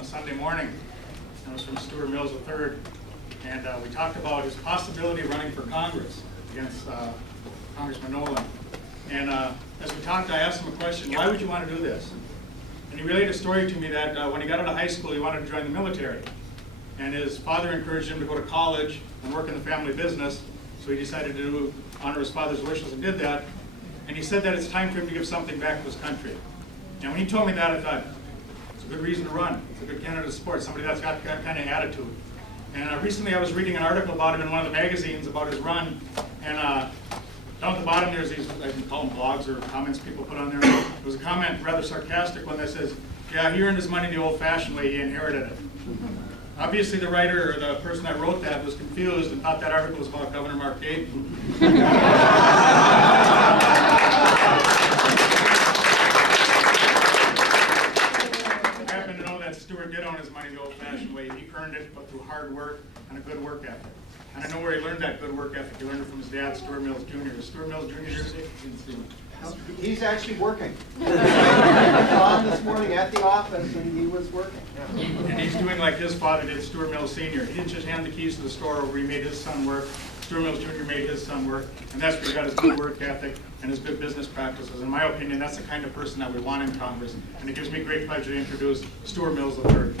On Sunday morning. It was from Stuart Mills III, and we talked about his possibility of running for Congress against Congressman Nolan. And as we talked, I asked him a question: why would you want to do this? And he relayed a story to me that when he got out of high school, he wanted to join the military, and his father encouraged him to go to college and work in the family business. So he decided to honor his father's wishes and did that. And he said that it's time for him to give something back to his country. And when he told me that, I thought, good reason to run. It's a good candidate to support, somebody that's got that kind of attitude. And recently I was reading an article about him in one of the magazines about his run, and down at the bottom there's these, I can call them blogs or comments people put on there. There was a comment, rather sarcastic one, that says, yeah, he earned his money the old-fashioned way, he inherited it. Obviously the writer, or the person that wrote that, was confused and thought that article was about Governor Mark Dayton. Stuart did own his money the old-fashioned way. He earned it, but through hard work and a good work ethic. And I know where he learned that good work ethic. He learned it from his dad, Stuart Mills Jr. Is Stuart Mills Jr. here today? He's actually working. I saw him this morning at the office, and he was working. Yeah. And he's doing like his father did, Stuart Mills Sr. He didn't just hand the keys to the store over. He made his son work. Stuart Mills Jr. made his son work. And that's where he got his good work ethic and his good business practices. In my opinion, that's the kind of person that we want in Congress. And it gives me great pleasure to introduce Stuart Mills III.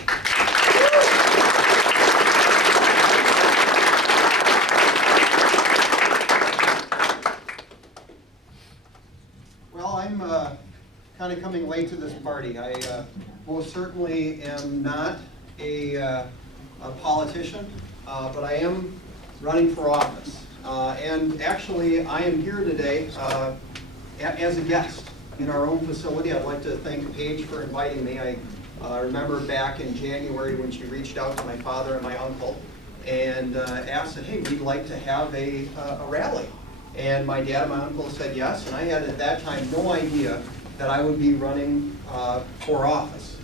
Well, I'm kind of coming late to this party. I most certainly am not a politician, but I am running for office. And actually, I am here today as a guest in our own facility. I'd like to thank Paige for inviting me. I remember back in January when she reached out to my father and my uncle and asked that, hey, we'd like to have a rally. And my dad and my uncle said yes, and I had at that time no idea that I would be running for office.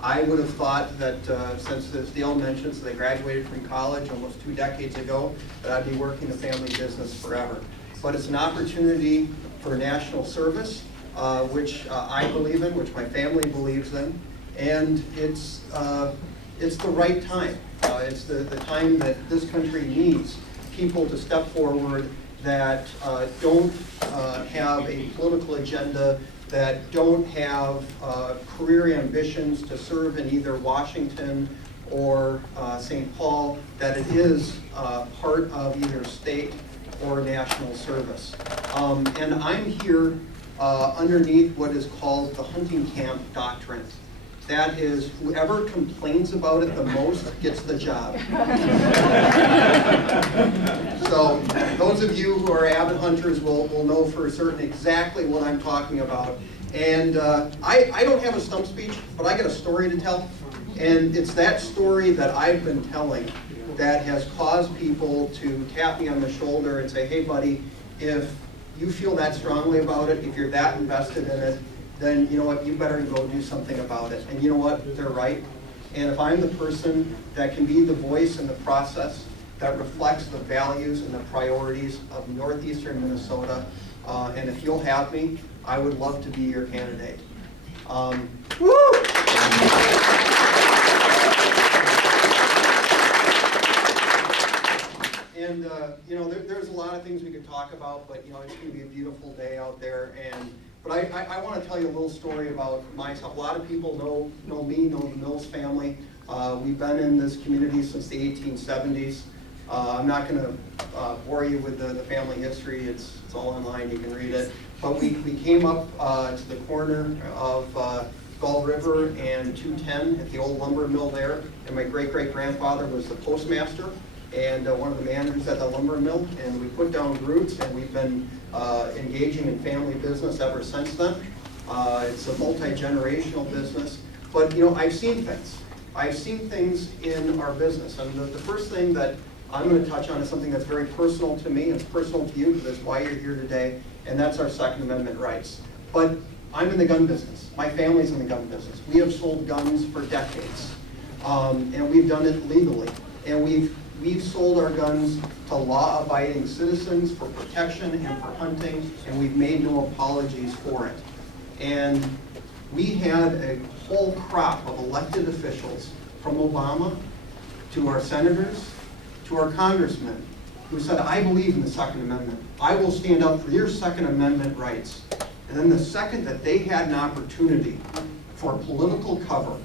I would have thought that since, as Dale mentioned, I graduated from college almost 2 decades ago, that I'd be working the family business forever. But it's an opportunity for national service, which I believe in, which my family believes in, and it's the right time. It's the time that this country needs people to step forward that don't have a political agenda, that don't have career ambitions to serve in either Washington or St. Paul, that it is part of either state or national service. And I'm here underneath what is called the hunting camp doctrine. That is, whoever complains about it the most gets the job. So those of you who are avid hunters will know for certain exactly what I'm talking about. And I don't have a stump speech, but I got a story to tell. And it's that story that I've been telling that has caused people to tap me on the shoulder and say, hey buddy, if you feel that strongly about it, if you're that invested in it, then you know what, you better go do something about it. And you know what, they're right. And if I'm the person that can be the voice in the process that reflects the values and the priorities of northeastern Minnesota, and if you'll have me, I would love to be your candidate. Woo! And you know, there's a lot of things we could talk about, but you know, it's going to be a beautiful day out there. But I want to tell you a little story about myself. A lot of people know me, know the Mills family. We've been in this community since the 1870s. I'm not going to bore you with the family history. It's all online. You can read it. But we came up to the corner of Gull River and 210 at the old lumber mill there. And my great-great-grandfather was the postmaster and one of the managers at the lumber mill. And we put down roots, and we've been engaging in family business ever since then. It's a multi-generational business. But you know, I've seen things. I've seen things in our business. And the first thing that I'm going to touch on is something that's very personal to me. It's personal to you because that's why you're here today, and that's our Second Amendment rights. But I'm in the gun business. My family's in the gun business. We have sold guns for decades, and we've done it legally. And we've sold our guns to law-abiding citizens for protection and for hunting, and we've made no apologies for it. And we had a whole crop of elected officials, from Obama to our senators to our congressmen, who said, I believe in the Second Amendment. I will stand up for your Second Amendment rights. And then the second that they had an opportunity for political cover,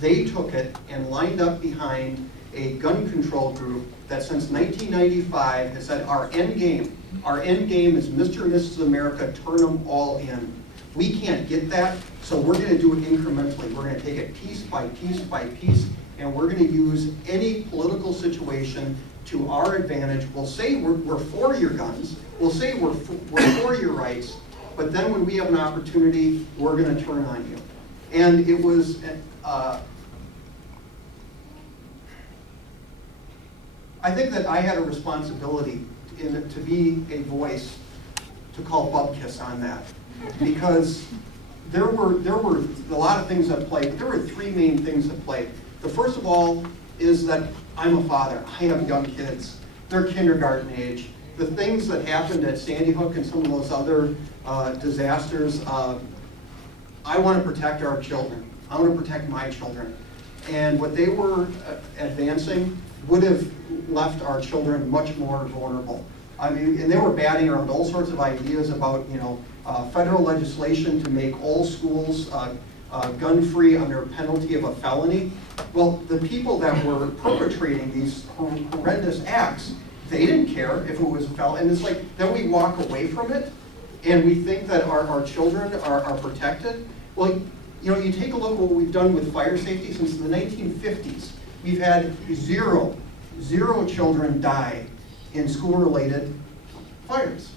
they took it and lined up behind a gun control group that since 1995 has said our end game is Mr. and Mrs. America, turn them all in. We can't get that, so we're going to do it incrementally. We're going to take it piece by piece by piece, and we're going to use any political situation to our advantage. We'll say we're for your guns, we'll say we're for your rights, but then when we have an opportunity, we're going to turn on you. And it was, I think that I had a responsibility to be a voice to call bupkis on that, because there were a lot of things at play, but there were three main things at play. The first of all is that I'm a father. I have young kids. They're kindergarten age. The things that happened at Sandy Hook and some of those other disasters, I want to protect our children. I want to protect my children. And what they were advancing would have left our children much more vulnerable. I mean, and they were batting around all sorts of ideas about, federal legislation to make all schools gun-free under penalty of a felony. Well, the people that were perpetrating these horrendous acts, they didn't care if it was a felony. And it's like, then we walk away from it, and we think that our children are protected. Well, you take a look at what we've done with fire safety since the 1950s. We've had zero children die in school-related fires.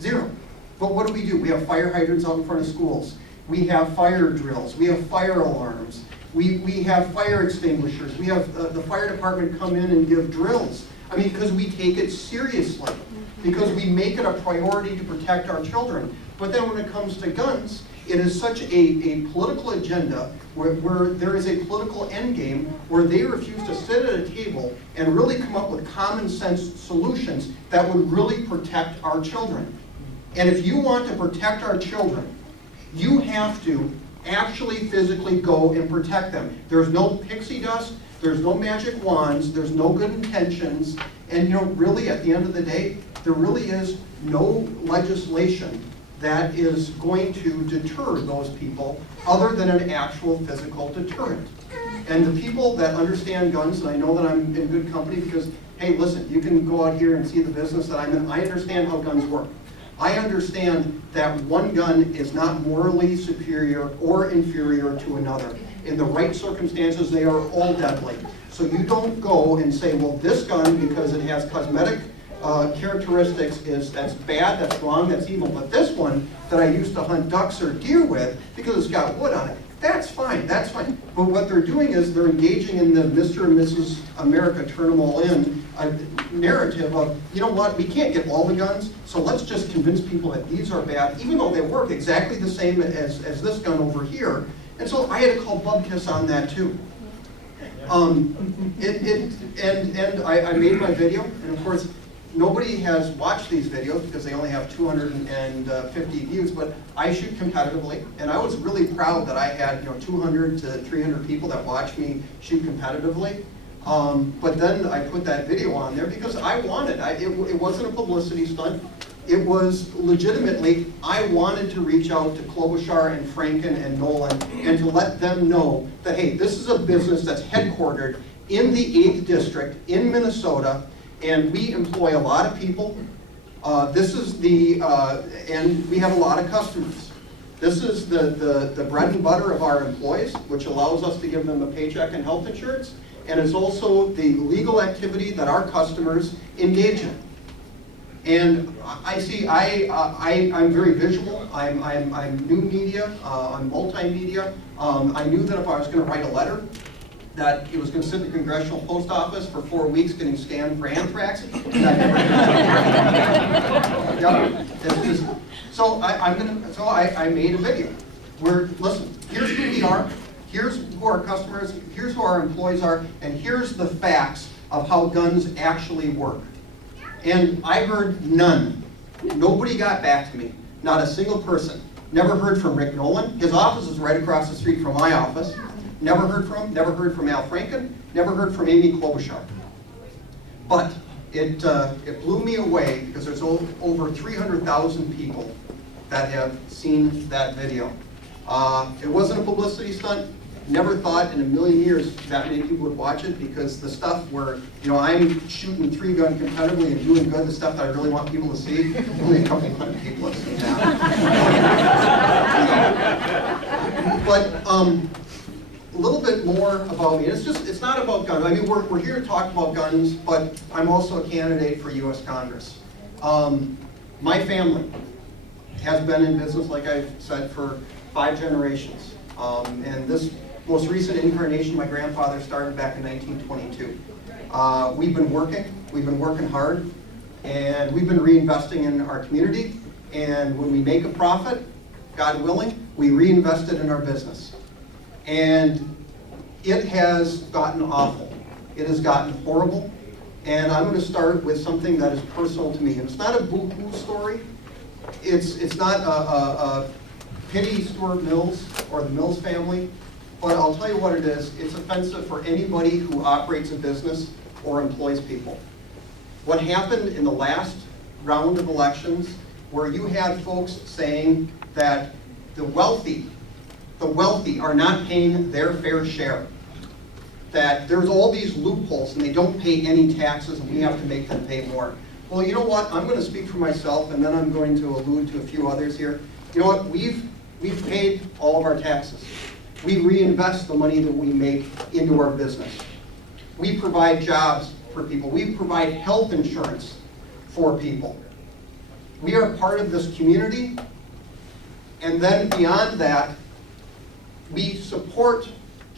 Zero. But what do? We have fire hydrants out in front of schools. We have fire drills. We have fire alarms. We have fire extinguishers. We have the fire department come in and give drills. I mean, because we take it seriously. Because we make it a priority to protect our children. But then when it comes to guns, it is such a political agenda where there is a political endgame where they refuse to sit at a table and really come up with common sense solutions that would really protect our children. And if you want to protect our children, you have to actually physically go and protect them. There's no pixie dust, there's no magic wands, there's no good intentions, and really at the end of the day, there really is no legislation that is going to deter those people other than an actual physical deterrent. And the people that understand guns, and I know that I'm in good company because, hey, listen, you can go out here and see the business that I'm in. I understand how guns work. I understand that one gun is not morally superior or inferior to another. In the right circumstances, they are all deadly. So you don't go and say, well, this gun, because it has cosmetic characteristics, that's bad, that's wrong, that's evil. But this one that I used to hunt ducks or deer with, because it's got wood on it, that's fine, that's fine. But what they're doing is they're engaging in the Mr. and Mrs. America turn them all in narrative of, you know what, we can't get all the guns, so let's just convince people that these are bad, even though they work exactly the same as this gun over here. And so I had to call bupkis on that too. And I made my video, and of course, nobody has watched these videos because they only have 250 views, but I shoot competitively, and I was really proud that I had 200 to 300 people that watched me shoot competitively. But then I put that video on there because I wanted, it wasn't a publicity stunt. It was legitimately, I wanted to reach out to Klobuchar and Franken and Nolan and to let them know that, hey, this is a business that's headquartered in the 8th District in Minnesota, and we employ a lot of people. This is and we have a lot of customers. This is the bread and butter of our employees, which allows us to give them a paycheck and health insurance, and it's also the legal activity that our customers engage in. And I'm very visual. I'm new media. I'm multimedia. I knew that if I was going to write a letter, that it was going to sit in the Congressional Post Office for 4 weeks getting scanned for anthrax. So I made a video where, listen, here's who we are, here's who our customers, here's who our employees are, and here's the facts of how guns actually work. And I heard none. Nobody got back to me. Not a single person. Never heard from Rick Nolan. His office is right across the street from my office. Never heard from him. Never heard from Al Franken. Never heard from Amy Klobuchar. But it blew me away because there's over 300,000 people that have seen that video. It wasn't a publicity stunt. Never thought in a million years that many people would watch it, because the stuff where, I'm shooting 3-gun competitively and doing good, the stuff that I really want people to see, only a couple hundred people have seen that. But a little bit more about me. It's not about guns. I mean, we're here to talk about guns, but I'm also a candidate for U.S. Congress. My family has been in business, like I've said, for 5 generations. And this most recent incarnation, my grandfather started back in 1922. We've been working hard, and we've been reinvesting in our community. And when we make a profit, God willing, we reinvest it in our business. And it has gotten awful. It has gotten horrible. And I'm going to start with something that is personal to me. And it's not a boo-hoo story. It's not a pity Stuart Mills or the Mills family. But I'll tell you what it is. It's offensive for anybody who operates a business or employs people. What happened in the last round of elections, where you had folks saying that the wealthy are not paying their fair share, that there's all these loopholes and they don't pay any taxes and we have to make them pay more. Well, you know what? I'm going to speak for myself, and then I'm going to allude to a few others here. You know what? We've paid all of our taxes. We reinvest the money that we make into our business. We provide jobs for people. We provide health insurance for people. We are part of this community. And then beyond that, we support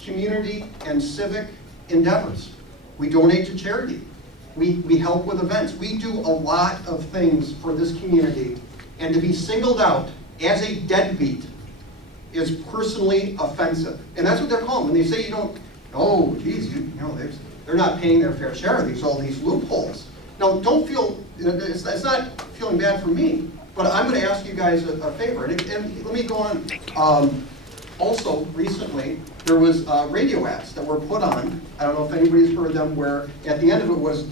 community and civic endeavors. We donate to charity. We help with events. We do a lot of things for this community. And to be singled out as a deadbeat is personally offensive. And that's what they're called. When they say you don't, oh, geez, they're not paying their fair share. There's all these loopholes. Now, don't feel, it's not feeling bad for me, but I'm going to ask you guys a favor. And let me go on. Also, recently, there was radio ads that were put on. I don't know if anybody's heard them, where at the end of it was,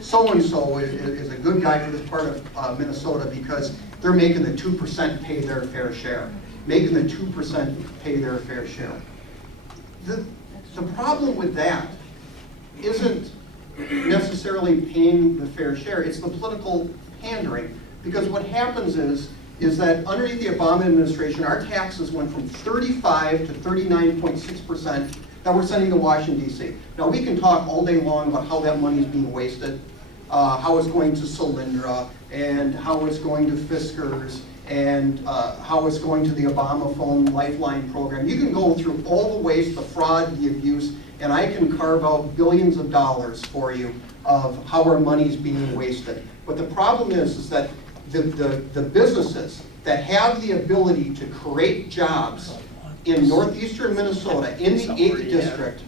so-and-so is a good guy for this part of Minnesota because they're making the 2% pay their fair share. Making the 2% pay their fair share. The problem with that isn't necessarily paying the fair share, it's the political pandering. Because what happens is that underneath the Obama administration, our taxes went from 35 to 39.6% that we're sending to Washington, D.C. Now, we can talk all day long about how that money is being wasted, how it's going to Solyndra, and how it's going to Fiskars, and how it's going to the Obama phone lifeline program. You can go through all the waste, the fraud, the abuse, and I can carve out billions of dollars for you of how our money is being wasted. But the problem is that the businesses that have the ability to create jobs in northeastern Minnesota, in the 8th district,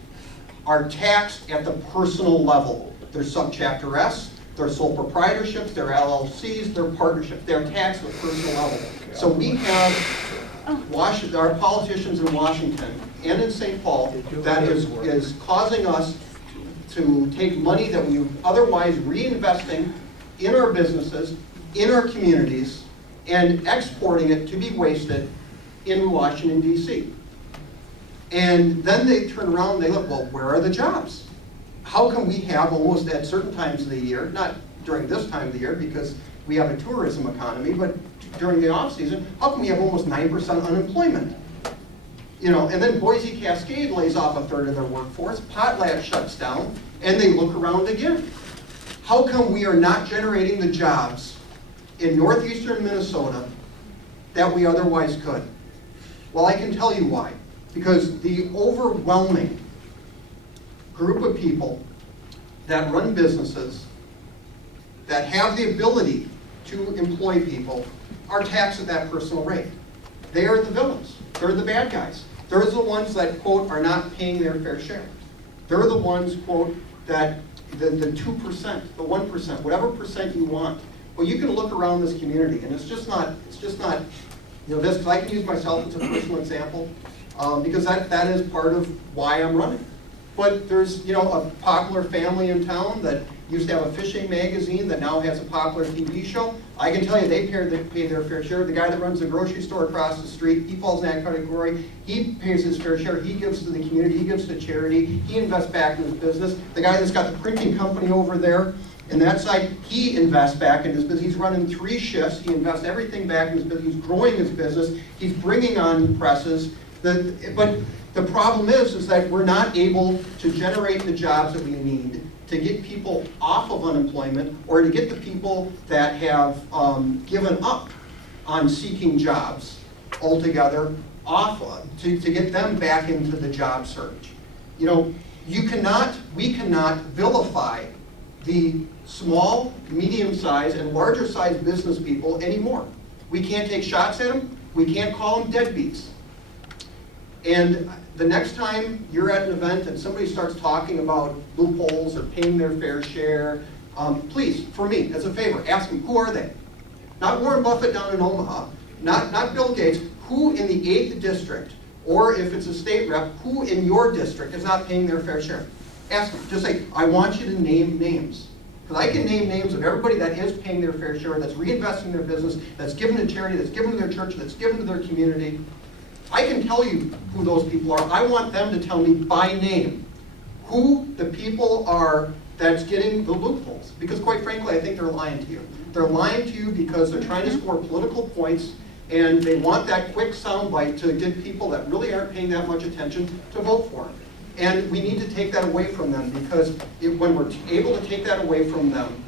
are taxed at the personal level. They're subchapter S, they're sole proprietorships, they're LLCs, they're partnerships. They're taxed at the personal level. So we have our politicians in Washington and in St. Paul that is causing us to take money that we otherwise reinvesting in our businesses, in our communities, and exporting it to be wasted in Washington, D.C. And then they turn around and they look, well, where are the jobs? How can we have almost at certain times of the year, not during this time of the year because we have a tourism economy, but during the off season, how can we have almost 9% unemployment? And then Boise Cascade lays off a third of their workforce, Potlatch shuts down, and they look around again. How come we are not generating the jobs in northeastern Minnesota that we otherwise could? Well, I can tell you why. Because the overwhelming group of people that run businesses that have the ability to employ people are taxed at that personal rate. They are the villains. They're the bad guys. They're the ones that, quote, are not paying their fair share. They're the ones, quote, that the 2%, the 1%, whatever percent you want. Well, you can look around this community, and it's just not You know, this, 'cause I can use myself as a personal example, because that is part of why I'm running. But there's, you know, a popular family in town that used to have a fishing magazine that now has a popular TV show. I can tell you they pay their fair share. The guy that runs the grocery store across the street, he falls in that category. He pays his fair share. He gives to the community. He gives to charity. He invests back in his business. The guy that's got the printing company over there, and that side, he invests back in his business. He's running 3 shifts. He invests everything back in his business. He's growing his business. He's bringing on presses. But the problem is that we're not able to generate the jobs that we need to get people off of unemployment, or to get the people that have given up on seeking jobs altogether off of, to get them back into the job search. You know, we cannot vilify the small, medium-sized, and larger-sized business people anymore. We can't take shots at them. We can't call them deadbeats. And the next time you're at an event and somebody starts talking about loopholes or paying their fair share, please, for me, as a favor, ask them, who are they? Not Warren Buffett down in Omaha, not Bill Gates, who in the 8th district, or if it's a state rep, who in your district is not paying their fair share? Ask them, just say, I want you to name names. Because I can name names of everybody that is paying their fair share, that's reinvesting their business, that's given to charity, that's given to their church, that's given to their community. I can tell you who those people are. I want them to tell me by name who the people are that's getting the loopholes. Because quite frankly, I think they're lying to you. They're lying to you because they're trying to score political points, and they want that quick soundbite to get people that really aren't paying that much attention to vote for them. And we need to take that away from them, because when we're able to take that away from them,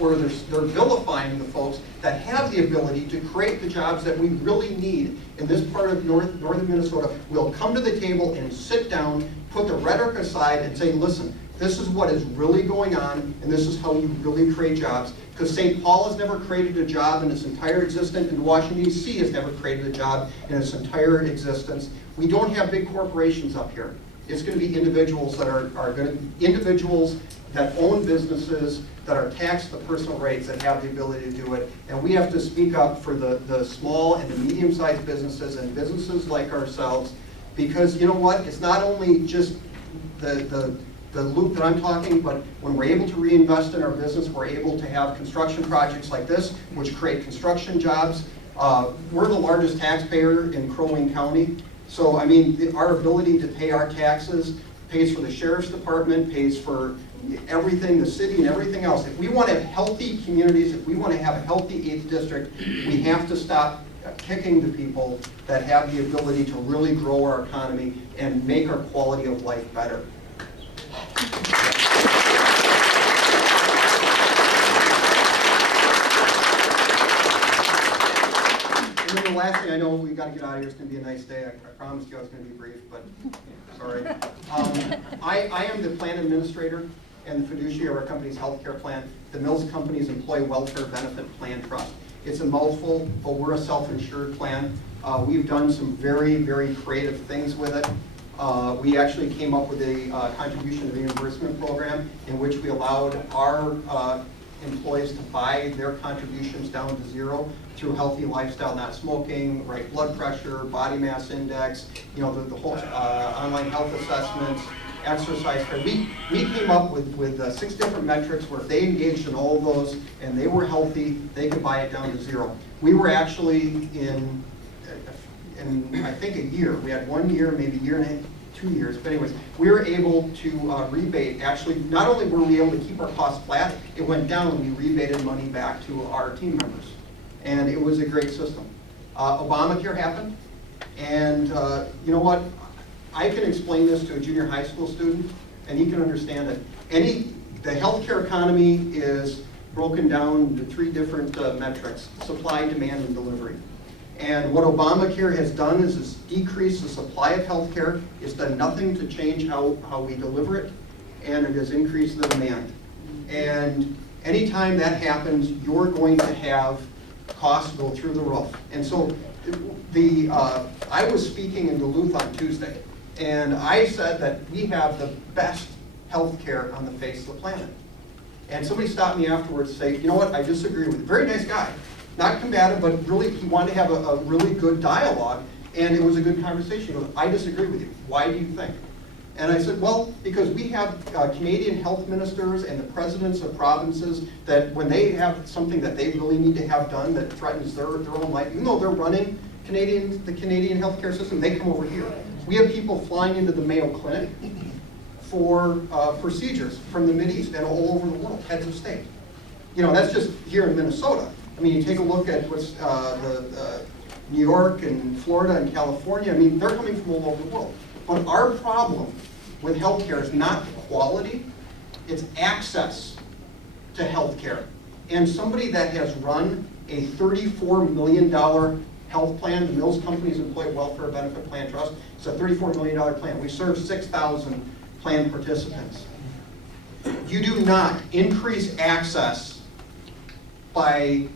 or they're vilifying the folks that have the ability to create the jobs that we really need in this part of northern Minnesota, we'll come to the table and sit down, put the rhetoric aside, and say, listen, this is what is really going on, and this is how you really create jobs. Because St. Paul has never created a job in its entire existence, and Washington, D.C. has never created a job in its entire existence. We don't have big corporations up here. It's going to be individuals that are individuals that own businesses, that are taxed the personal rates, that have the ability to do it. And we have to speak up for the small and the medium-sized businesses and businesses like ourselves, because you know what? It's not only just the loop that I'm talking, but when we're able to reinvest in our business, we're able to have construction projects like this, which create construction jobs. We're the largest taxpayer in Crow Wing County. So, I mean, our ability to pay our taxes pays for the sheriff's department, pays for everything, the city and everything else. If we want to have healthy communities, if we want to have a healthy 8th district, we have to stop kicking the people that have the ability to really grow our economy and make our quality of life better. And then the last thing, I know we've got to get out of here, it's going to be a nice day. I promised you I was going to be brief, but sorry. I am the plan administrator and the fiduciary of our company's healthcare plan, the Mills Company's Employee Welfare Benefit Plan Trust. It's a mouthful, but we're a self-insured plan. We've done some very, very creative things with it. We actually came up with a contribution reimbursement program in which we allowed our employees to buy their contributions down to zero through healthy lifestyle, not smoking, right blood pressure, body mass index, you know, the whole online health assessments, exercise. We came up with 6 different metrics where if they engaged in all of those and they were healthy, they could buy it down to zero. We were actually in I think a year, we had 1 year, maybe a year and a half, 2 years, but anyways, we were able to rebate. Actually, not only were we able to keep our costs flat, it went down and we rebated money back to our team members. And it was a great system. Obamacare happened, and you know what? I can explain this to a junior high school student, and he can understand it. The healthcare economy is broken down into 3 different metrics: supply, demand, and delivery. And what Obamacare has done is decreased the supply of healthcare. It's done nothing to change how we deliver it, and it has increased the demand. And anytime that happens, you're going to have costs go through the roof. And so I was speaking in Duluth on Tuesday, and I said that we have the best healthcare on the face of the planet. And somebody stopped me afterwards to say, you know what, I disagree with you. Very nice guy. not combative, but really he wanted to have a really good dialogue, and it was a good conversation. He goes, I disagree with you. Why do you think? And I said, well, because we have Canadian health ministers and the presidents of provinces that when they have something that they really need to have done that threatens their own life, even though they're running the Canadian healthcare system, they come over here. We have people flying into the Mayo Clinic for procedures from the Mideast and all over the world, heads of state. You know, that's just here in Minnesota. I mean, you take a look at what's New York and Florida and California. I mean, they're coming from all over the world. But our problem with healthcare is not quality, it's access to healthcare. And somebody that has run a $34 million health plan, the Mills Company's Employee Welfare Benefit Plan Trust, it's a $34 million plan. We serve 6,000 plan participants. You do not increase access by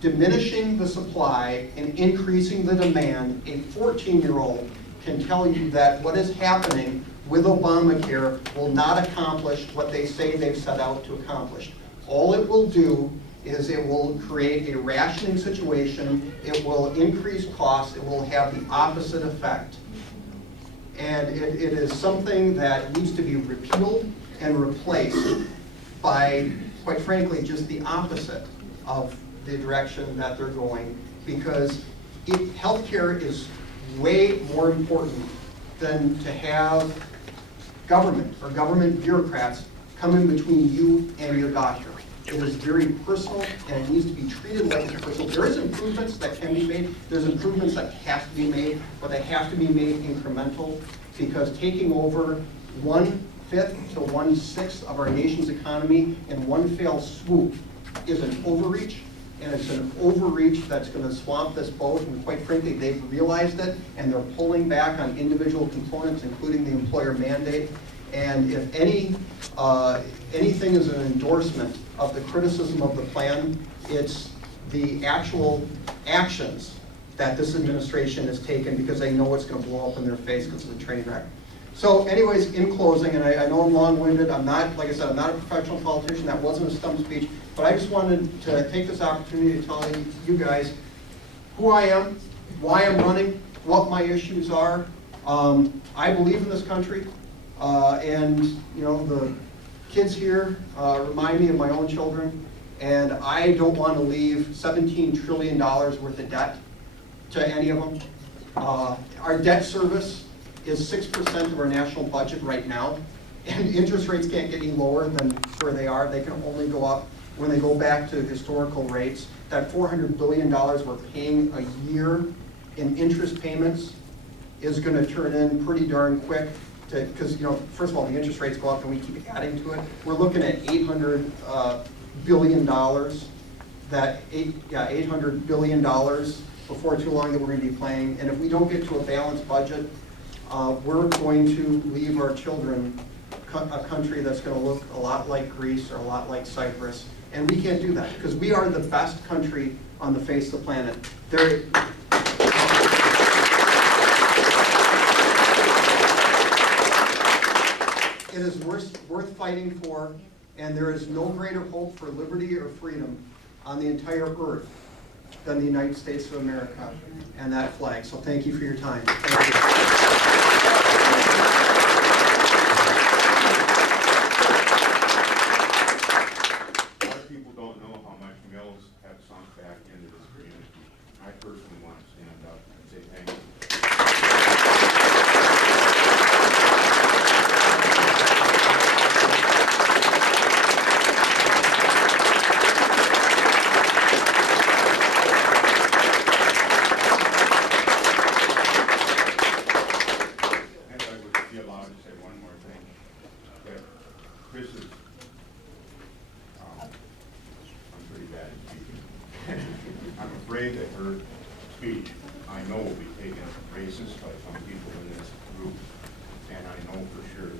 diminishing the supply and increasing the demand. A 14-year-old can tell you that what is happening with Obamacare will not accomplish what they say they've set out to accomplish. All it will do is it will create a rationing situation, it will increase costs, it will have the opposite effect. And it is something that needs to be repealed and replaced by, quite frankly, just the opposite of the direction that they're going, because healthcare is way more important than to have government or government bureaucrats come in between you and your doctor. It is very personal, and it needs to be treated like it's personal. There is improvements that can be made. There's improvements that have to be made, but they have to be made incremental, because taking over 1/5 to 1/6 of our nation's economy in one fell swoop is an overreach, and it's an overreach that's going to swamp this boat, and quite frankly, they've realized it, and they're pulling back on individual components, including the employer mandate. And if anything is an endorsement of the criticism of the plan, it's the actual actions that this administration has taken, because they know it's going to blow up in their face because of the train wreck. So anyways, in closing, and I know I'm long-winded, I'm not, like I said, I'm not a professional politician, that wasn't a stump speech, but I just wanted to take this opportunity to tell you guys who I am, why I'm running, what my issues are. I believe in this country, and you know, the kids here remind me of my own children, and I don't want to leave $17 trillion worth of debt to any of them. Our debt service is 6% of our national budget right now, and interest rates can't get any lower than where they are. They can only go up when they go back to historical rates. That $400 billion we're paying a year in interest payments is going to turn in pretty darn quick, because you know, first of all, the interest rates go up and we keep adding to it. We're looking at $800 billion. $800 billion before too long that we're going to be paying. And if we don't get to a balanced budget, we're going to leave our children a country that's going to look a lot like Greece or a lot like Cyprus. And we can't do that, because we are the best country on the face of the planet. It is worth fighting for, and there is no greater hope for liberty or freedom on the entire earth than the United States of America and that flag. So thank you for your time. Thank you. A lot of people don't know how much Mills have sunk back into this community. I personally want to stand up and say thank you. And I would be allowed to say one more thing. That Chris is, I'm pretty bad at speaking. I'm afraid that her speech, I know, will be taken racist by some people in this group, and I know for sure it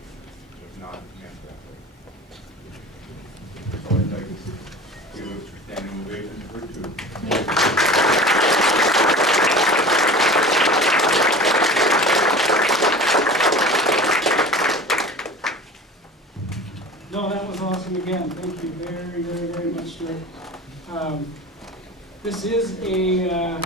was not meant that way. So I'd like to give a standing ovation for two. No, that was awesome again. Thank you very, very, very much, Stuart. This is a